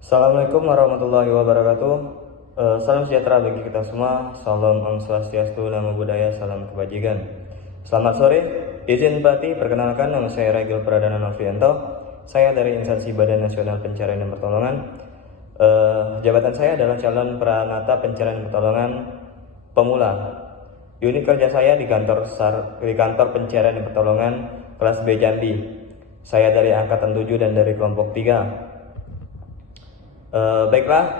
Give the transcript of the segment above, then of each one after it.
Assalamualaikum warahmatullahi wabarakatuh. Salam sejahtera bagi kita semua. Salam Om Swastiastu, Namo Buddhaya, salam kebajikan. Selamat sore. Izin Bupati, perkenalkan nama saya Ragil Pradana Novianto. Saya dari Instansi Badan Nasional Pencarian dan Pertolongan. Jabatan saya adalah calon Pranata Pencarian dan Pertolongan Pemula. Unit kerja saya di kantor Pencarian dan Pertolongan kelas B Jambi. Saya dari angkatan 7 dan dari kelompok 3. Baiklah,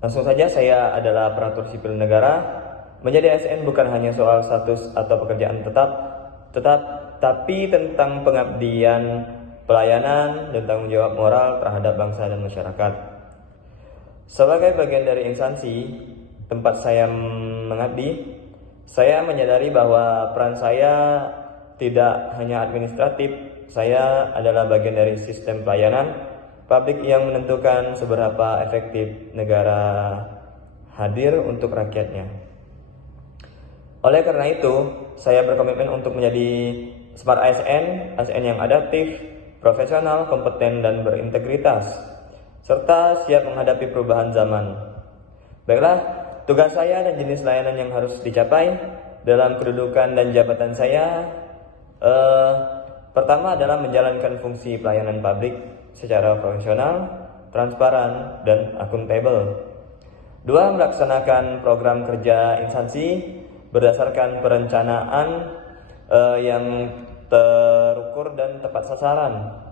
langsung saja. Saya adalah aparatur sipil negara. Menjadi ASN bukan hanya soal status atau pekerjaan tapi tentang pengabdian, pelayanan, dan tanggung jawab moral terhadap bangsa dan masyarakat. Sebagai bagian dari instansi tempat saya mengabdi, saya menyadari bahwa peran saya tidak hanya administratif. Saya adalah bagian dari sistem pelayanan publik yang menentukan seberapa efektif negara hadir untuk rakyatnya. Oleh karena itu, saya berkomitmen untuk menjadi Smart ASN yang adaptif, profesional, kompeten, dan berintegritas, serta siap menghadapi perubahan zaman. Baiklah, tugas saya dan jenis layanan yang harus dicapai dalam kedudukan dan jabatan saya. Pertama adalah menjalankan fungsi pelayanan publik secara profesional, transparan, dan akuntabel. Dua, melaksanakan program kerja instansi berdasarkan perencanaan yang terukur dan tepat sasaran.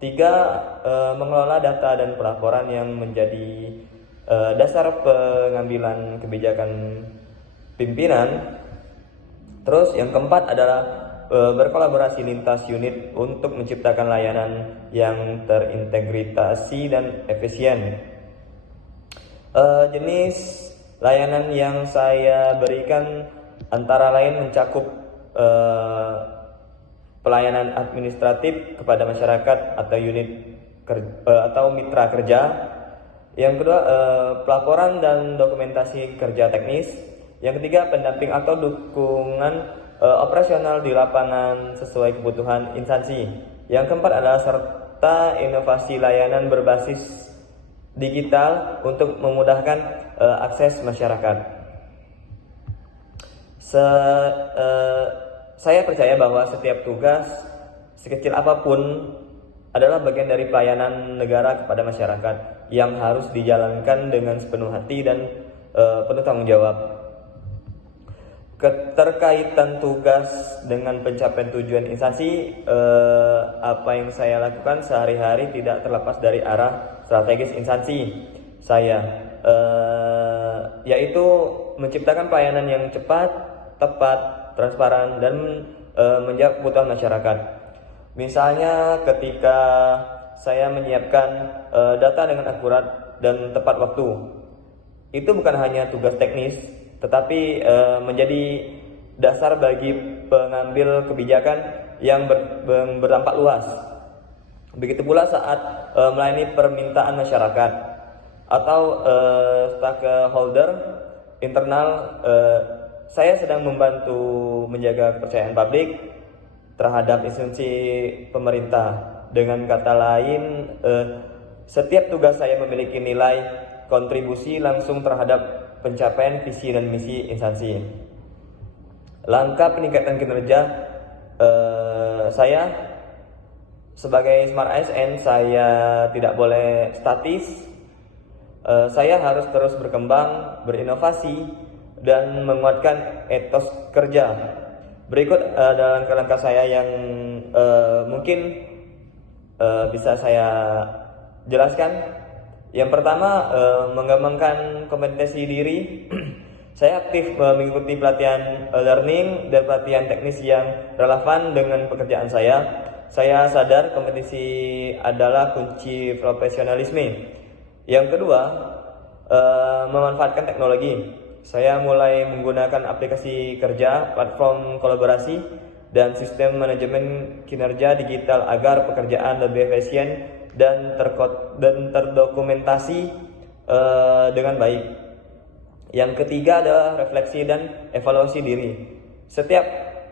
Tiga, mengelola data dan pelaporan yang menjadi dasar pengambilan kebijakan pimpinan. Terus yang keempat adalah berkolaborasi lintas unit untuk menciptakan layanan yang terintegrasi dan efisien. Jenis layanan yang saya berikan antara lain mencakup pelayanan administratif kepada masyarakat atau unit atau mitra kerja. Yang kedua, pelaporan dan dokumentasi kerja teknis. Yang ketiga, pendamping atau dukungan operasional di lapangan sesuai kebutuhan instansi. Yang keempat adalah serta inovasi layanan berbasis digital untuk memudahkan akses masyarakat. Saya percaya bahwa setiap tugas, sekecil apapun, adalah bagian dari pelayanan negara kepada masyarakat yang harus dijalankan dengan sepenuh hati dan penuh tanggung jawab. Keterkaitan tugas dengan pencapaian tujuan instansi, apa yang saya lakukan sehari-hari tidak terlepas dari arah strategis instansi saya, yaitu menciptakan pelayanan yang cepat, tepat, transparan, dan menjawab kebutuhan masyarakat. Misalnya ketika saya menyiapkan data dengan akurat dan tepat waktu, itu bukan hanya tugas teknis, tetapi menjadi dasar bagi pengambil kebijakan yang berdampak luas. Begitu pula saat melayani permintaan masyarakat atau stakeholder internal, saya sedang membantu menjaga kepercayaan publik terhadap institusi pemerintah. Dengan kata lain, setiap tugas saya memiliki nilai kontribusi langsung terhadap pencapaian visi dan misi instansi. Langkah peningkatan kinerja saya sebagai Smart ASN, saya tidak boleh statis. Saya harus terus berkembang, berinovasi, dan menguatkan etos kerja. Berikut adalah langkah-langkah saya yang mungkin bisa saya jelaskan. Yang pertama, mengembangkan kompetensi diri. Saya aktif mengikuti pelatihan learning dan pelatihan teknis yang relevan dengan pekerjaan saya. Saya sadar kompetensi adalah kunci profesionalisme. Yang kedua, memanfaatkan teknologi. Saya mulai menggunakan aplikasi kerja, platform kolaborasi, dan sistem manajemen kinerja digital agar pekerjaan lebih efisien dan terdokumentasi dengan baik. Yang ketiga adalah refleksi dan evaluasi diri. Setiap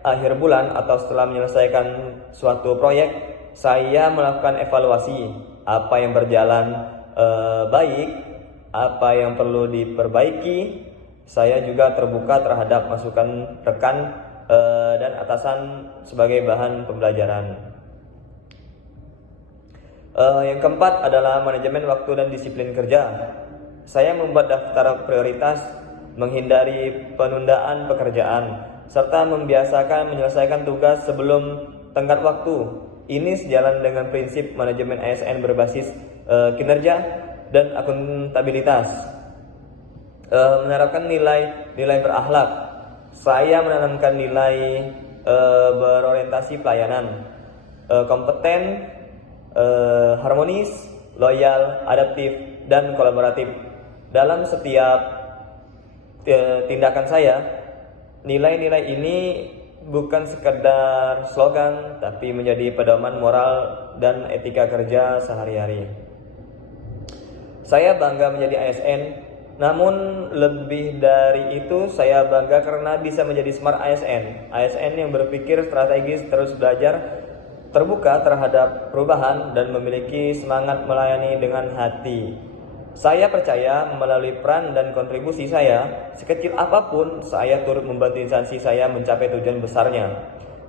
akhir bulan atau setelah menyelesaikan suatu proyek, saya melakukan evaluasi apa yang berjalan baik, apa yang perlu diperbaiki. Saya juga terbuka terhadap masukan rekan dan atasan sebagai bahan pembelajaran. Yang keempat adalah manajemen waktu dan disiplin kerja. Saya membuat daftar prioritas, menghindari penundaan pekerjaan, serta membiasakan menyelesaikan tugas sebelum tenggat waktu. Ini sejalan dengan prinsip manajemen ASN berbasis kinerja dan akuntabilitas. Menerapkan nilai berakhlak. Saya menanamkan nilai berorientasi pelayanan, kompeten, harmonis, loyal, adaptif, dan kolaboratif. Dalam setiap tindakan saya, nilai-nilai ini bukan sekedar slogan, tapi menjadi pedoman moral dan etika kerja sehari-hari. Saya bangga menjadi ASN, namun lebih dari itu saya bangga karena bisa menjadi smart ASN. ASN yang berpikir strategis, terus belajar, terbuka terhadap perubahan, dan memiliki semangat melayani dengan hati. Saya percaya melalui peran dan kontribusi saya, sekecil apapun, saya turut membantu instansi saya mencapai tujuan besarnya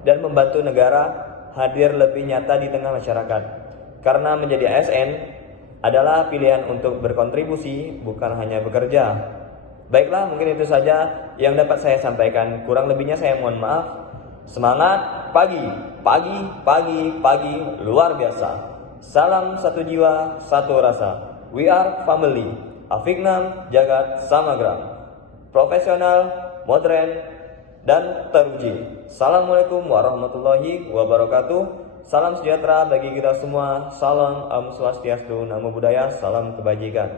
dan membantu negara hadir lebih nyata di tengah masyarakat. Karena menjadi ASN adalah pilihan untuk berkontribusi, bukan hanya bekerja. Baiklah, mungkin itu saja yang dapat saya sampaikan. Kurang lebihnya saya mohon maaf. Semangat pagi, luar biasa. Salam satu jiwa, satu rasa. We are family. Afignam Jagat Samagram. Profesional, modern, dan teruji. Assalamualaikum warahmatullahi wabarakatuh. Salam sejahtera bagi kita semua. Salam Om Swastiastu, Namo Buddhaya, salam kebajikan.